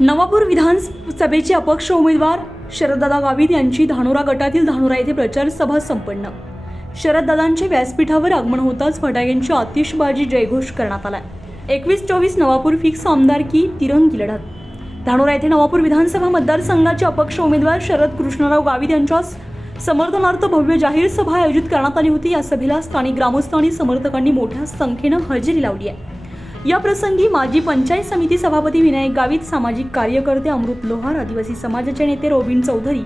नवापूर विधानसभेचे अपक्ष उमेदवार शरददादा गावित यांची धानोरा गटातील धानोरा येथे प्रचार सभा संपन्न. शरददादांचे व्यासपीठावर आगमन होताच फटाक्यांची आतिषबाजी जयघोष करण्यात आला एकवीस चोवीस नवापूर फिक्स आमदारकी तिरंगी लढत. धानोरा येथे नवापूर विधानसभा मतदारसंघाचे अपक्ष उमेदवार शरद कृष्णराव गावित यांच्या समर्थनार्थ भव्य जाहीर सभा आयोजित करण्यात आली होती. या सभेला स्थानिक ग्रामस्थ आणि समर्थकांनी मोठ्या संख्येनं हजेरी लावली आहे. या प्रसंगी माजी पंचायत समिती सभापती विनायक गावित सामाजिक कार्यकर्ते अमृत लोहार आदिवासी समाजाचे नेते रोबिन चौधरी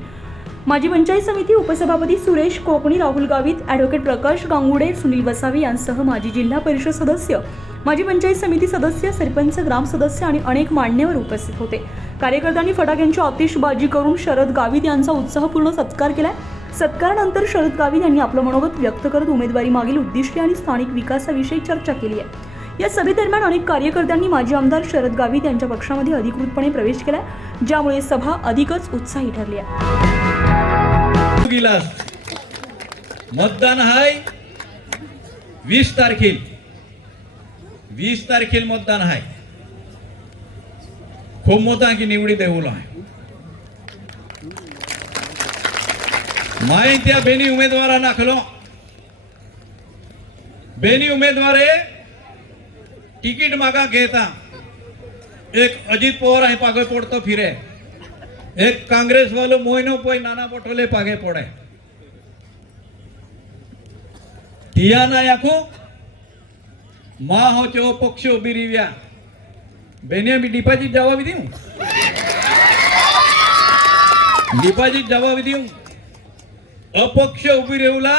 माजी पंचायत समिती उपसभापती सुरेश कोकणी राहुल गावित ॲडव्होकेट प्रकाश गांगुडे सुनील वसावे यांसह माजी जिल्हा परिषद सदस्य. माजी पंचायत समिती सदस्य सरपंच ग्राम सदस्य आणि अनेक मान्यवर उपस्थित होते. कार्यकर्त्यांनी फटाक्यांची आतिषबाजी करून शरद गावित यांचा उत्साहपूर्ण सत्कार केला सत्कारानंतर शरद गावित यांनी आपलं मनोगत व्यक्त करत उमेदवारी मागील उद्दिष्टे आणि स्थानिक विकासाविषयी चर्चा केली आहे. या सभेदरम्यान अनेक कार्यकर्त्यांनी माजी आमदार शरद गावित यांच्या पक्षामध्ये अधिकृतपणे प्रवेश केला ज्यामुळे सभा अधिकच उत्साही ठरली आहे. मतदान हाय वीस तारखेल. वीस तारखेल मतदान हाय. खूप मोठा की निवडी देऊल आहे. माय त्या बेनी उमेदवारा नाखलो बेनी उमेदवारे तिकीट मागा घेता. एक अजित पवार आहे पागे पडतो फिरे. एक काँग्रेस वालो मोयनो पोय नाना पटोले पागे पडे. टिया ना याको मा हो चो पक्ष उभी रिव्या. बेने मी डिपॉझिट जवाब देऊ डिपॉझिट जवाब देऊ अपक्ष उभी रेवला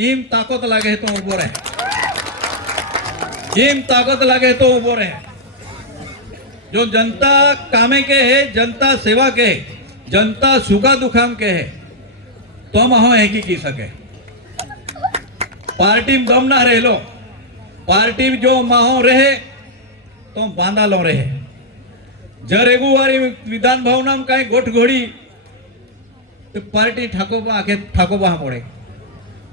इम ताकद लागे तो उभो रे इम ताकद लागे तो उभो रे जो जनता कामे के है, जनता सेवा के जनता सुखा दुखाम के है तो हम हो है कि सके। पार्टी में दम ना रहे लो। पार्टी में जो माहो रहे तो बांधा लो रहे। जर एगुवारी विधान भवन में कहीं गोठ घोड़ी तो पार्टी ठाकोबा आके ठाकोबा पड़े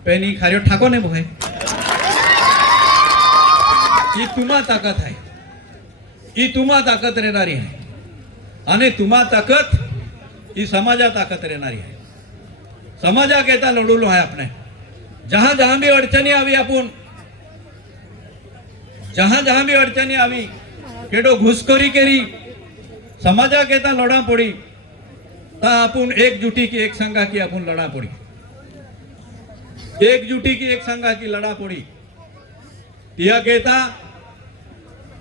पेनी खारियो ठाको ने भय ही तुम्हा ताकद आहे. ही तुम्हा ताकद रेणारी आहे. आणि तुम्हा ताकद ही समाजा ताकत रहनारी आहे. समाजा कहता लड़ू लो है जहा जहां अडचणी भी अड़चनी आवी आपण जहां जहा भी अडचणी आवी केडो घुसखोरी केरी समाजा कहता लढा पड़ी ता आपण एकजुटी की एक संघा की आपण लढा पड़ी. एकजुटी की एक संघा की लढा पड़ी. तिया कहता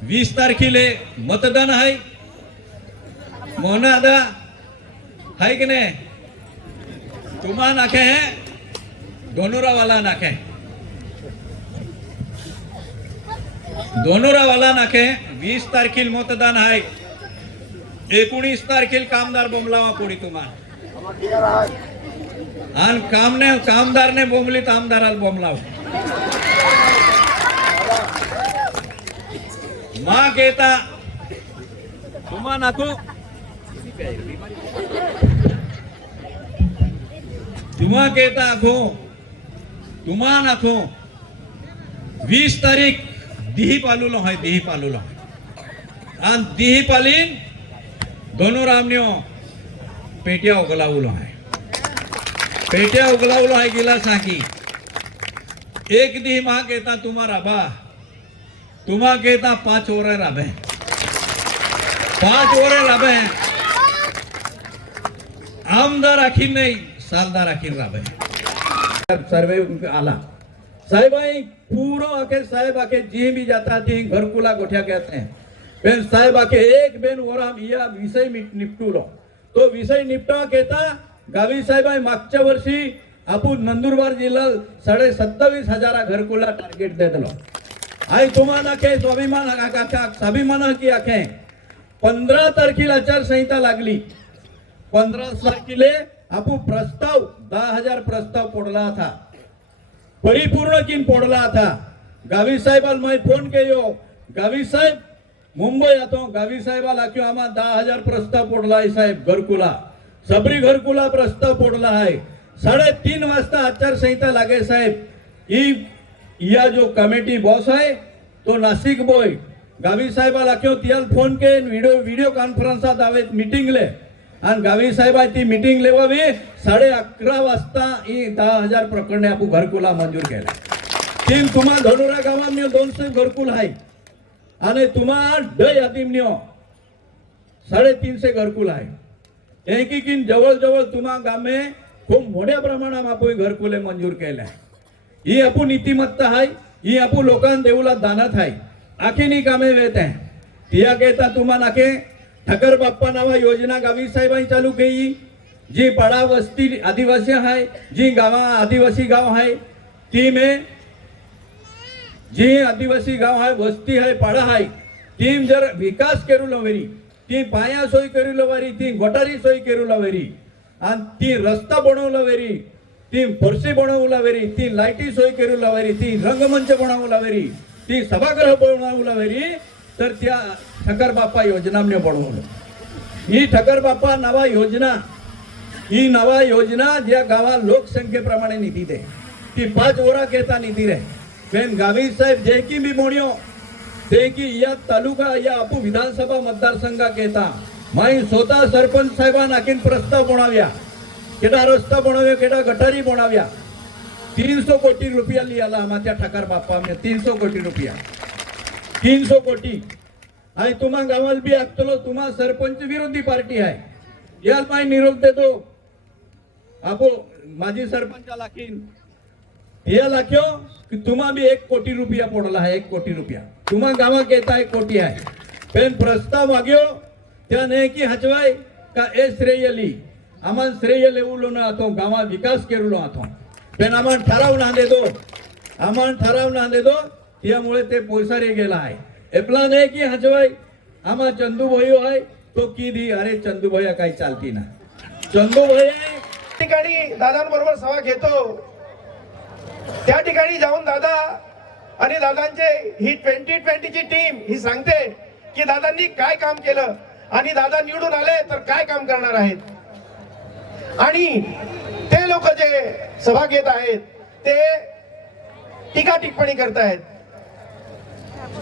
वीस तारखेले मतदान आहे. मोहन दादा है की नाही? तुम्हा नाखे है? दोनोरावाला नाखे दोनोरावाला नाखे वीस तारखेल मतदान आहे. एकोणीस तारखेल कामदार बोमलावा पुढे तुम्हाला आणि कामने कामदारने बोंबलीत आमदाराला बोंबलाव. मा घेता तुम्हा नाकू तुम्हा घेता आखो तुम्हा नाखो वीस तारीख दिही पालुलो है दिही पालुलो आणि दिही पालीन दोनो रामन्यो पेट्या उगलावलो है पेट्या उगलावलो है गिला साकी एक दी मा कहता तुम्हारा तुम्हा कहता पाच ओरे राबे पाच ओरे राबे आमदार आखी नाही सालदार अखिल राबे सर्वे आला। साहेब आई पूरो आके साहेब आके जी भी जाता थी घरकुला गोठ्या कहते हैं। बेन साहेब आके एक बेन ओराम या विषय निपटू निपटूलो तो विषय निपटा कहता गावी साहेबाई मागच्या वर्षी आपण नंदुरबार जिल्ह्यात साडे सत्तावीस हजारा घरकुला टार्गेट दे दिलो आई तुम्हाला के स्वाभिमान स्वाभिमान की आखे? पंधरा तारखेला आचारसंहिता लागली. पंधरा तारखेले आपण प्रस्ताव दहा हजार प्रस्ताव पोडला होता. परिपूर्ण किन पोडला होता. गावी साहेबाला मैं फोन केयो. गावी साहेब मुंबई आतो. गावी साहेबाला आख्यो आम्हा दहा हजार प्रस्ताव पोडला आहे साहेब घरकुला. सबरी घरकुला प्रस्ताव पोडला आहे. साडेतीन वाजता आचारसंहिता लागे साहेब. ही या जो कमिटी बॉस आहे तो नाशिक बॉय. गावी साहेबाला लाख्यो तियाल फोन केन व्हिडिओ व्हिडिओ कॉन्फरन्सात हावेत मिटिंगले. आणि गावी साहेबा ती मिटिंग लेवावी साडे अकरा वाजता ही दहा हजार प्रकरणे आपण घरकुला मंजूर केल्या तीन तुम्हा धनुरा गावात दोनशे घरकुल आहे. आणि तुम्हा ड यादीमन्यो साडेतीनशे घरकुल आहे. एकीकीन जवळजवळ तुम्हा गामे खूप मोठ्या प्रमाणात आपण घरकुले मंजूर केल्या ही अपू नीतिमत्ता आहे ही अपू लोकां देऊला दानात आहे आखी नी कामे वेत आहे तिया केता तुम्हा नाके ठकर बाप्पा नावा योजना गावी साहेबांनी चालू केली जी पाडा वस्ती आदिवासी आहे जी गावा आदिवासी गाव आहे ती मे जी आदिवासी गाव आहे वस्ती आहे पाडा आहे ती जर विकास करू वेरी ती पाया सोय करू लवारी ती गोटारी सोय करू लवेरी आणि ती रस्ता बनवला वेरी ती फरशी बनवू लावेरी ती लाईटी सोय करू लावेरी ती रंगमंच बनवू लावेरी ती सभागृह बनवू लावेरी तर त्या ठकर बाप्पा योजनामने बनवलं ही ठकर बाप्पा नवा योजना ही नवा योजना ज्या गावा लोकसंख्येप्रमाणे निधी दे. ती पाच ओरा घेता निधी रे. बेन गावी साहेब जे की बी मोड्यो. ते की या तालुका या आपू विधानसभा मतदारसंघा घेता माई स्वतः सरपंच साहेबांना आखीन प्रस्ताव बनाव्या केटा रस्ता बनाव्या केटा गटारी बनाव्या. सौ कोटी रुपया लियाला आम्हा बापा ठकार तीन सौ कोटी रुपया. तीनशे कोटी. आणि तुम्हा गावात बी आखतलो तुम्हा सरपंच विरोधी पार्टी आहे. याल माय निरोप देतो? आपो माजी सरपंच लाखीन या लाख्यो हो, की तुम्हा बी एक कोटी रुपया पडला आहे एक कोटी रुपया. तुम्हा गावात येता एक कोटी आहे. पण प्रस्ताव माग्यो हो, त्या नाही की हचवाय का ए श्रेय ली आम्हाला श्रेय लेवलो ना आतो गावा विकास केलो आतो पण आम्हाला ठराव ना देतो आम्हाला ठराव ना देतो त्यामुळे ते पोयसारे गेला आहे. एपला नाही की हजवाय आम्हा चंदू भयो आहे तो की दी अरे चंदू भैया काही चालती ना चंदू भैया ठिकाणी दादांबरोबर सभा घेतो. त्या ठिकाणी जाऊन दादा आणि दादांचे ही ट्वेंटी ट्वेंटीची टीम ही सांगते की दादांनी काय काम केलं आणि दादा निवडून आले तर काय काम करणार आहेत? आणि ते लोक जे सभा घेत आहेत ते टीका टिप्पणी करतायत.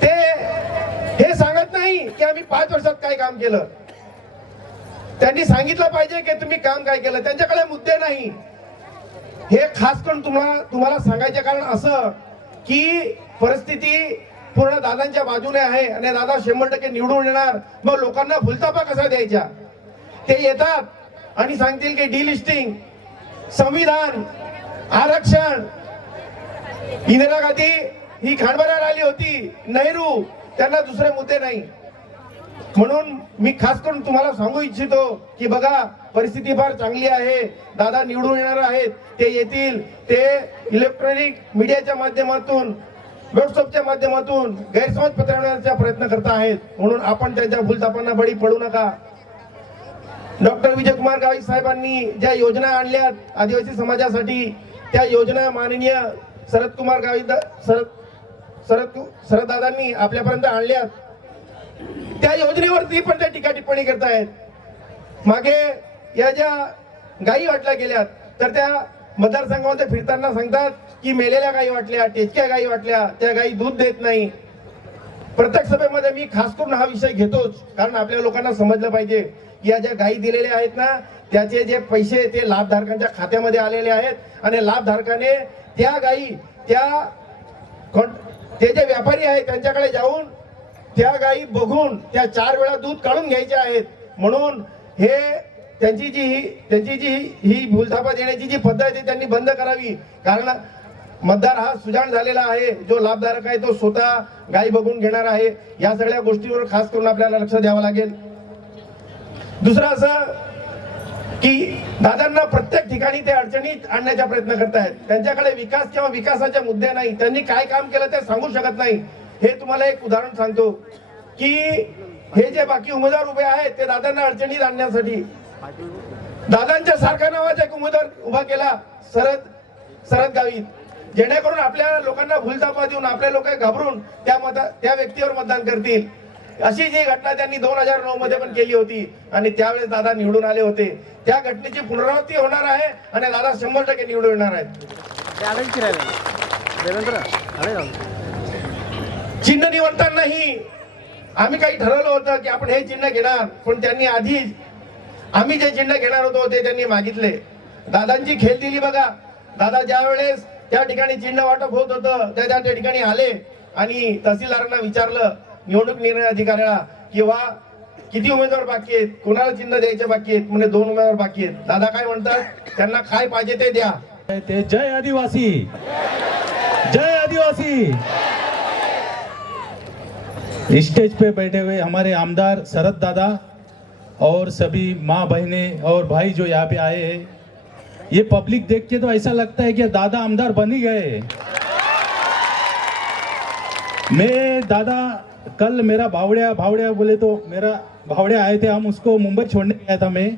ते हे सांगत नाही की आम्ही पाच वर्षात काय काम केलं. त्यांनी सांगितलं पाहिजे की तुम्ही काम काय केलं? त्यांच्याकडे मुद्दे नाही. हे खास करून तुम्हाला तुम्हाला सांगायचे कारण असं की परिस्थिती पूर्ण दादांच्या बाजूने आहे आणि दादा शंभर टक्के निवडून येणार. मग लोकांना भुलतापा कसा द्यायच्या? ते येतात. आणि सांगतील की डिलिस्टिंग संविधान आरक्षण. इंदिरा गांधी ही खांडबाऱ्यावर आली होती. नेहरू त्यांना दुसरे मुद्दे नाही. म्हणून मी खास करून तुम्हाला सांगू इच्छितो की बघा परिस्थिती फार चांगली आहे. दादा निवडून येणार आहेत. ते येतील. ते इलेक्ट्रॉनिक मीडियाच्या माध्यमातून व्हॉट्सअपच्या माध्यमातून गैरसमज पसरवण्याचा प्रयत्न करत आहेत. म्हणून आपण त्यांच्या भूलतापांना बळी पडू नका. डॉक्टर विजयकुमार गावित साहेबांनी ज्या योजना आणल्यात आदिवासी समाजासाठी त्या योजना माननीय शरद कुमार गावित शरद शरद शरददादांनी आपल्यापर्यंत आणल्यात त्या योजनेवरती पण त्या टीका टिप्पणी करतायत. मागे या ज्या गायी वाटल्या गेल्यात तर त्या मतदारसंघामध्ये फिरताना सांगतात की मेलेल्या गायी वाटल्या टेचक्या गायी वाटल्या त्या गायी दूध देत नाही. प्रत्येक सभेमध्ये मी खास करून हा विषय घेतोच कारण आपल्या लोकांना समजलं पाहिजे या ज्या गायी दिलेल्या आहेत ना त्याचे जे पैसे ते लाभधारकांच्या खात्यामध्ये आलेले आहेत आणि लाभधारकाने त्या गायी त्या ते जे व्यापारी आहेत त्यांच्याकडे जाऊन त्या गायी बघून त्या चार वेळा दूध काढून घ्यायचे आहेत. म्हणून हे त्यांची जी ही त्यांची जी ही भूलथापा देण्याची जी पद्धत आहे त्यांनी बंद करावी. कारण मतदार हा सुजाण झालेला आहे. जो लाभधारक आहे तो स्वतः गायी बघून घेणार आहे. या सगळ्या गोष्टीवर खास करून आपल्याला लक्ष द्यावं लागेल. दुसरं असं की दादांना प्रत्येक ठिकाणी ते अडचणीत आणण्याचा प्रयत्न करतायत. त्यांच्याकडे विकास किंवा विकासाच्या मुद्दे नाही. त्यांनी काय काम केलं ते सांगू शकत नाही. हे तुम्हाला एक उदाहरण सांगतो की हे जे बाकी उमेदवार उभे आहेत ते दादांना अडचणीत आणण्यासाठी. दादांच्या सारखा नावाचा एक उमेदवार उभा केला सरद सरद गावीत. जेणेकरून आपल्या लोकांना भूलतापा देऊन आपले लोक घाबरून त्या मता त्या व्यक्तीवर मतदान करतील. अशी जी घटना त्यांनी दोन हजार नऊ मध्ये पण केली होती आणि त्यावेळेस दादा निवडून आले होते. त्या घटनेची पुनरावृत्ती होणार आहे आणि दादा शंभर टक्के निवडून येणार आहेत. चिन्ह निवडतानाही आम्ही काही ठरवलं होतं की आपण हे चिन्ह घेणार पण त्यांनी आधीच आम्ही जे चिन्ह घेणार होतो ते त्यांनी मागितले. दादांची खेळ दिली बघा. दादा ज्या वेळेस त्या ठिकाणी चिन्ह वाटप होत होतं. त्या त्या त्या ठिकाणी आले आणि तहसीलदारांना विचारलं निवडणूक निर्णय अधिकाऱ्याला किंवा किती उमेदवार बाकी आहेत? कोणाला चिन्ह द्यायचे बाकी आहेत? म्हणजे दोन उमेदवार बाकी आहेत. दादा काय म्हणतात? त्यांना काय पाहिजे ते द्या. ते जय आदिवासी. जय आदिवासी. स्टेज पे बैठे हुए हमारे आमदार शरद दादा और सभी माँ बहने और भाई जो यहाँ पे आए हैं ये पब्लिक देख के तो ऐसा लगता है कि दादा आमदार बन ही गए। मैं दादा, कल मेरा भावड़िया भावड़िया बोले तो मेरा भावड़िया आए थे, हम उसको मुंबई छोड़ने गया था मैं।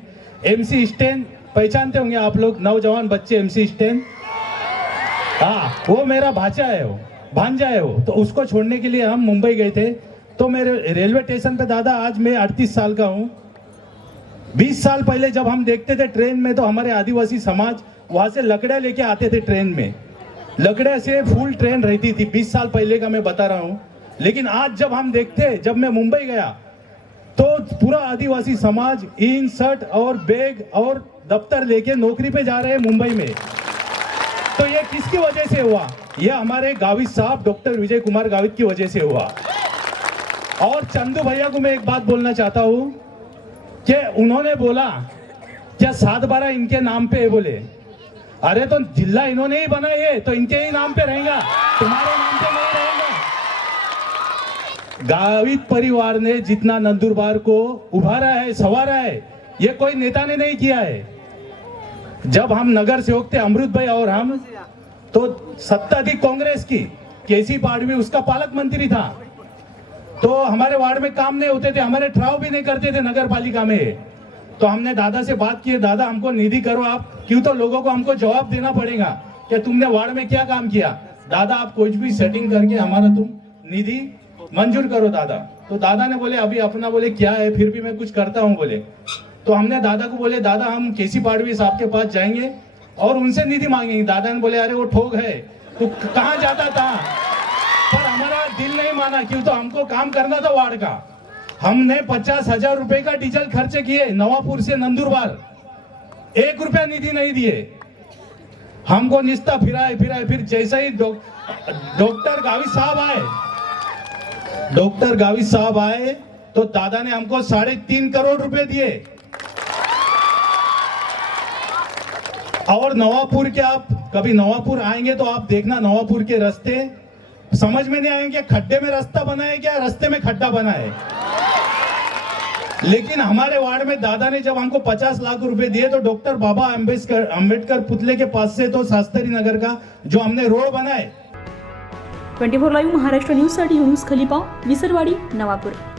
एमसी स्टैन पहचानते होंगे आप लोग, नौजवान बच्चे एमसी स्टैन हाँ वो मेरा भाचा है वो, भांजा है वो। तो उसको छोड़ने के लिए हम मुंबई गए थे। तो मेरे रेलवे स्टेशन पे दादा, आज मैं अड़तीस साल का हूँ। बीस साल पहले जब हम देखते थे ट्रेन में तो हमारे आदिवासी समाज वहाँ से लकड़ा लेके आते थे ट्रेन में। लकड़ा से फुल ट्रेन रहती थी। बीस साल पहले का मैं बता रहा हूँ। लेकिन आज जब हम देखते, जब मैं मुंबई गया तो पूरा आदिवासी समाज इन शर्ट और बैग और दफ्तर लेके नौकरी पे जा रहे हैं मुंबई में। तो ये किसकी वजह से हुआ? ये हमारे गावित साहब, डॉक्टर विजय कुमार गावित की वजह से हुआ। और चंदू भैया को मैं एक बात बोलना चाहता हूँ। कि उन्होंने बोला? क्या सात बारह इनके नाम पे है बोले? अरे तो जिला इन्होंने ही बनाई है तो इनके ही नाम पे रहेगा। तुम्हारे नाम पे नहीं रहेगा। गावित परिवार ने जितना नंदुरबार को उभारा है, सवारा है, ये कोई नेता ने नहीं किया है। जब हम नगर सेवक थे अमृत भाई और हम तो सत्ता थी कांग्रेस की, केसी पाडवी उसका पालक मंत्री था। तो हमारे वार्ड में काम नहीं होते थे, हमारे ट्राव भी नहीं करते थे नगर पालिका में। तो हमने दादा से बात की, दादा हमको निधि करो, आप क्यों तो लोगों को हमको जवाब देना पड़ेगा कि तुमने वार्ड में क्या काम किया? दादा, आप कुछ भी सेटिंग करके हमारा तुम निधि मंजूर करो दादा। तो दादा ने बोले, अभी अपना बोले, क्या है? फिर भी मैं कुछ करता हूँ, बोले। तो हमने दादा को बोले, दादा, हम केसी पाडवी साहब के पास जाएँगे और उनसे निधि मांगेंगे। दादा ने बोले, अरे, वो ठोक है। तो कहाँ जाता था? माना क्यों तो हमको काम करना था वार्ड का। हमने पचास हज़ार रुपए का डीजल खर्च किए, नवापुर से नंदुरबार। एक रुपया निधि नहीं दिए। हमको निस्ता फिराए फिराए, फिर जैसे ही डॉक्टर गावी साहब आए, डॉक्टर गावी साहब आए तो दादा ने हमको साढ़े तीन करोड़ रुपए दिए। और नवापुर के आप, कभी नवापुर आएँगे तो आप देखना नवापुर के रास्ते। समझ में नहीं आएँगे खड्डे में रास्ता बना है क्या? रास्ते में खड्डा बना है। लेकिन हमारे वार्ड में दादा ने जब हमको 50 लाख रुपए दिए तो डॉक्टर बाबा अंबेडकर अंबेडकर पुतले के पास से तो शास्त्री नगर का जो हमने रोड बनाए twenty four live Maharashtra news खलिपा Visarwadi, Navapur.